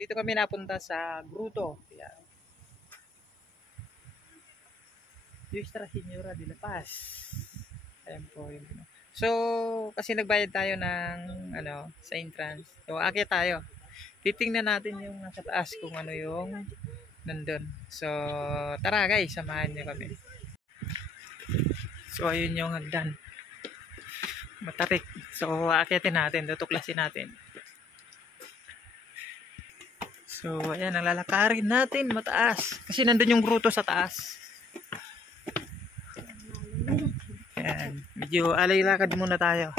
Dito kami napunta sa Gruto. Yan. Nuestra Señora de la Paz. Ayan po yun. So, kasi nagbayad tayo ng sa entrance. So, akyat tayo. Titingnan natin yung nasa taas kung ano yung nandun. So, tara guys, samahan niyo kami. So, ayun yung hagdan. Matarik. So, akyatin natin, tutuklasin natin. So, ayan, nalalakarin natin mataas. Kasi nandun yung gruto sa taas. Ayan, medyo alay lakad muna tayo.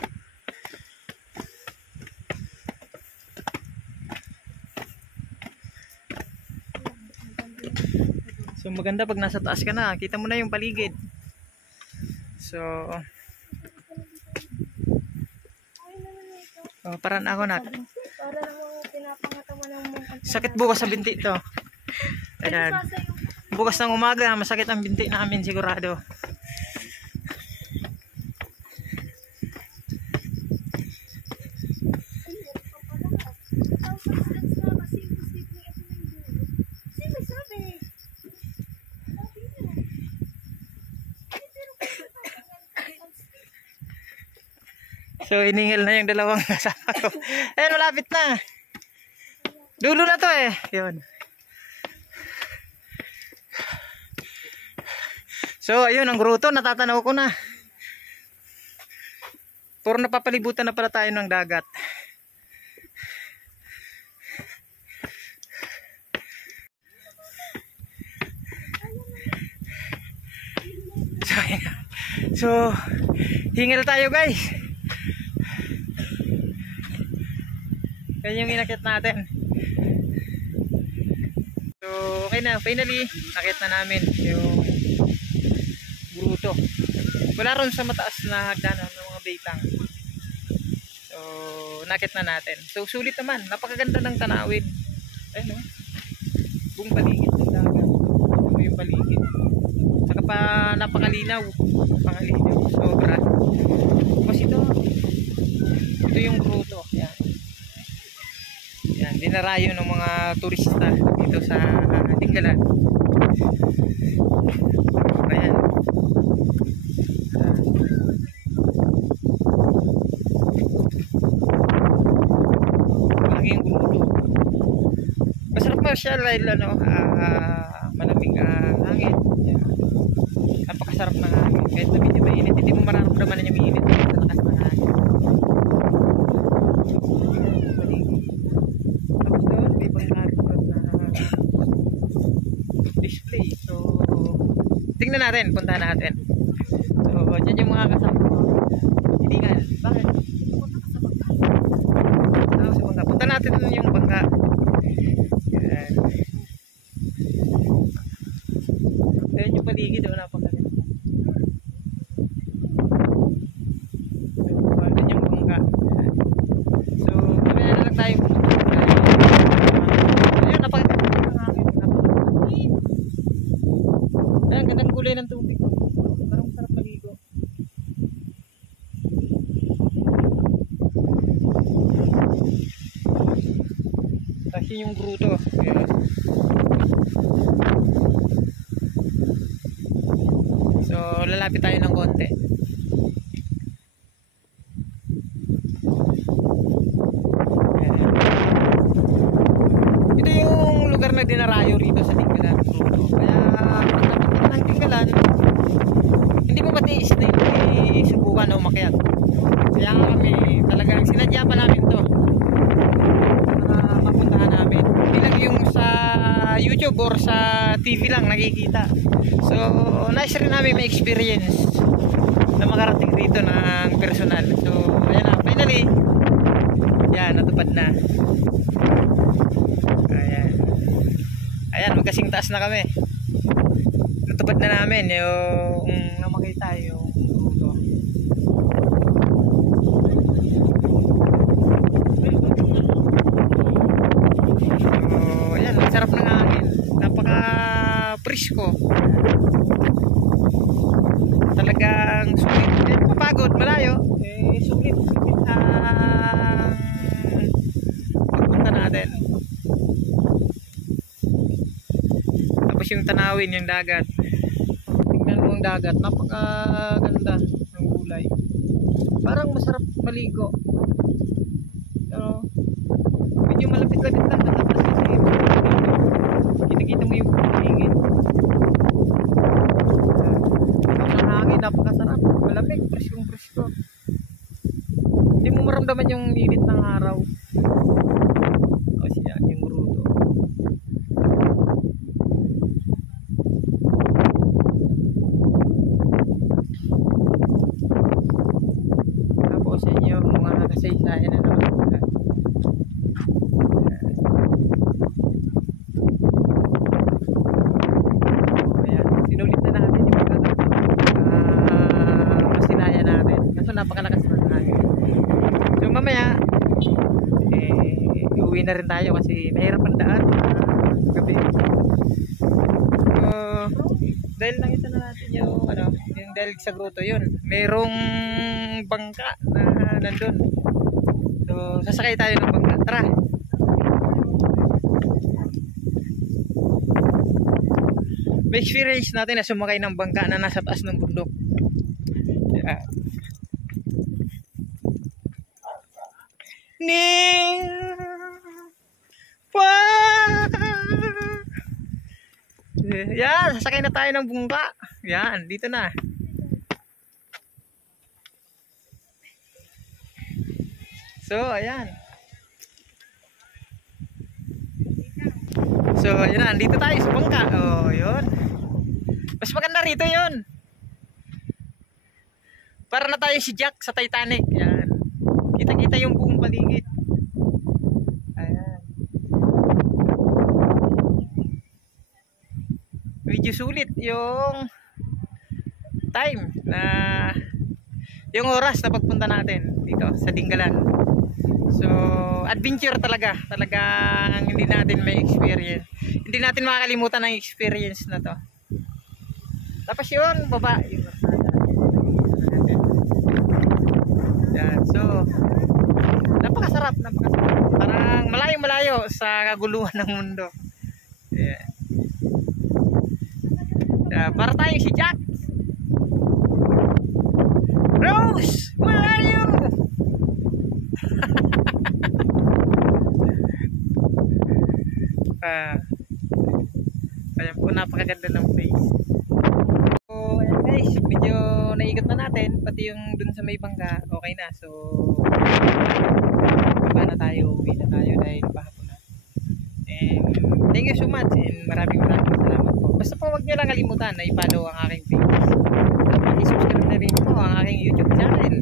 So, maganda pag nasa taas ka na. Kita mo na yung paligid. So, parang ako na. Sakit bukas sa binti to. Ayan. Bukas ng umaga, masakit ang binti namin sigurado. So, iningil na yung dalawang kasama ko. Ayan, malapit na. Dulo na to eh. Yun. So, ayun, ang gruto. Natatanaw ko na. Puro napapalibutan na pala tayo ng dagat. So, hingal tayo guys. Yan yung inakit natin. So, okay na. Finally, nakit na namin yung gruto. Wala ron sa mataas na hagdanan ng mga baytang. So, nakit na natin. So, sulit naman. Napakaganda ng tanawin. Ayun o. Buong paligid ng dagat. Ito yung paligid. Saka pa napakalinaw. Napakalinaw. Sobra. Kasi ito yung gruto. Yan. Yan, dinarayo ng mga turista dito sa Tinggalan. Ayan. Malaking gruto. Masarap siya dahil malamig hangin. Yan. Napakasarap ng hangin. Kahit na medyo mainit, hindi mo mararamdaman na yung mainit sa lakas ng hangin. Display. So, tingnan natin, puntahan natin. So, dyan yung mga kasama ko. Hiningal. Bakit? Punta ka sa bangka. Sa bangka. Punta natin yung bangka. Yan. Ayan yung paligid. Napakaganda. So, andun yung bangka. So, kami na lang tayo. Ayun, napakaganda. Ayan, gandang kulay ng tubig. Parang masarap maligo. Kasi yung gruto. Ayan. So, lalapit tayo ng konti. Ayan. Ito yung lugar na dinarayo rito sa Tinggalan. Kaya, ng Tinggalan, hindi mo matiis na hindi subukan o umakyat. Kaya kami talagang sinadya pa namin to mapuntahan namin. Hindi lang yung sa YouTube or sa TV lang nakikita. So, nice rin namin may experience na makarating dito ng personal. So, ayan na, finally yan, natupad na. Ayan, magkasing taas na kami. Natupad na namin yung namakita yung gruto. So, ayan, sarap ng hangin. Napaka-presko. Talagang sulit. Mapagod, malayo. Sulit. Sulit ang pagpunta natin. yung tanawin, yung dagat. Tingnan mo ang dagat, napakaganda ng kulay. Parang masarap maligo. Pero medyo malapit-lapit lang matatas kasi kita-kita mo yung hangin. Ang hangin, napakasarap. Malamig, preskong-presko. Hindi mo maramdaman yung init ng araw. Kasi yan, yung gruto. Tapos yan yung mga kasaysayan na naman. Ayan, sinulit na natin yung masinayan natin. Kaso napakalakas ng hangin. So mamaya uwi na rin tayo kasi mahirap ang daan gabi. So dahil nakita na natin yung yung dahil sa grotto yun, merong bangka na nandun. So sasakay tayo ng bangka. Tara. May experience natin na sumakay ng bangka na nasa taas ng bundok. Yeah. Yan, sasakay na tayo ng bangka. Yan, dito na. So, ayan. So, ayan, dito tayo sa bangka. Oh, yun. Mas maganda rito yun. Para na tayo si Jack sa Titanic. Yan. Kita-kita yung buong paligid. Ayan. Medyo sulit yung time na yung oras na pagpunta natin dito sa Dingalan. So, adventure talaga. Talagang hindi natin may experience. Hindi natin makakalimutan ang experience na to. Tapos yun, baba. Yan. So, napakasarap. Parang malayo-malayo sa kaguluhan ng mundo. Yeah. Para tayo si Jack. Rose, where are you? Ayan po, napakaganda ng face. So, ayan guys, medyo naigot na natin. Pati yung dun sa may bangka, okay na. So, baba na tayo, uwi na tayo dahil pahapon na. And thank you so much and maraming salamat po. Basta po huwag nyo lang kalimutan na i-follow ang aking page. At i-subscribe na rin po ang aking YouTube channel.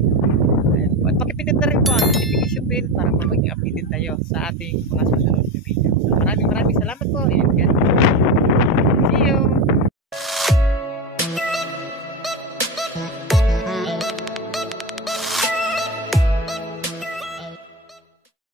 At pakipindot na rin po ang notification bell para po maging updated tayo sa ating mga susunod na video. So, maraming salamat po and see you!